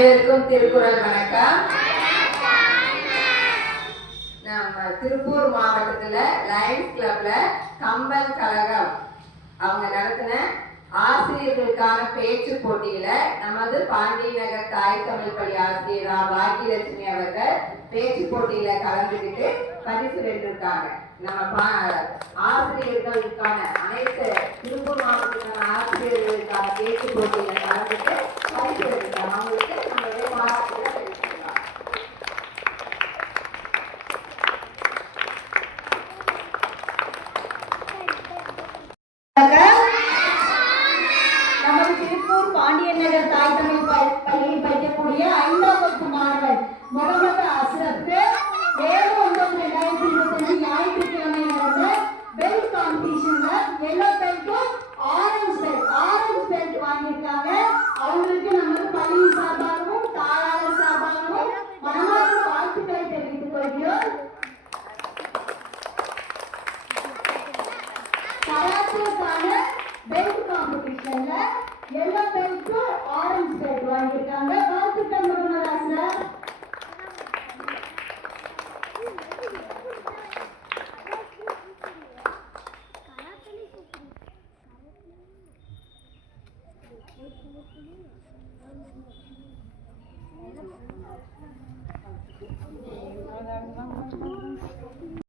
திருக்குறள் வணக்கம். நம்ம திருப்பூர் மாவட்டத்துல லயன்ஸ் கிளப்ல கம்பன் கழகம் அவங்க நடத்தின ஆசிரியர்களுக்கான பேச்சு போட்டியில நமது பாண்டியநகர் தாய் தமிழ் பள்ளி ஆசிரியர் பாக்கியலட்சுமி அவர்கள் பேச்சு போட்டியில கலந்துக்கிட்டு பரிசு வென்றிருக்காங்க. நம்ம ஆசிரியர்களுக்கான அனைத்து திருப்பூர் மாவட்டத்திற்கான ஆசிரியர்களுக்கான பேச்சு போட்டியில கலந்துட்டு பரிசு வென்றிருக்காங்க. அவங்களுக்கு நம்மளுடைய பாராட்டுகளை தெரிவிச்சிருக்காங்க. நமது திருப்பூர் பாண்டியநகர் தாய் தமிழ் பள்ளியில் படிக்கக்கூடிய 5ஆம் வகுப்பு மாணவர் முகமது அஸ்ரப் 7/9/2025 ஞாயிற்றுக்கிழமை நடந்த பெல் காம்படிஷன்ல எல்லோ பெல்ட்டும் ஆரஞ்சு பெல்ட் வாங்கியிருக்காங்க. அவங்களுக்கு நமது பள்ளியின் சார்பாகவும் தாயாளர் சார்பாகவும் மனமார்ந்த வாழ்த்துக்களை தெரிவித்துக் கொள்கிறோம். கராத்தேக்கான பெல்ட் காம்படிஷன்ல எல்லோ பெல்ட்டும் ஆரஞ்சு பெல்ட் வாங்கியிருக்காங்க. வாழ்த்துக்கள் முகமது அஸ்ரப். Thank you.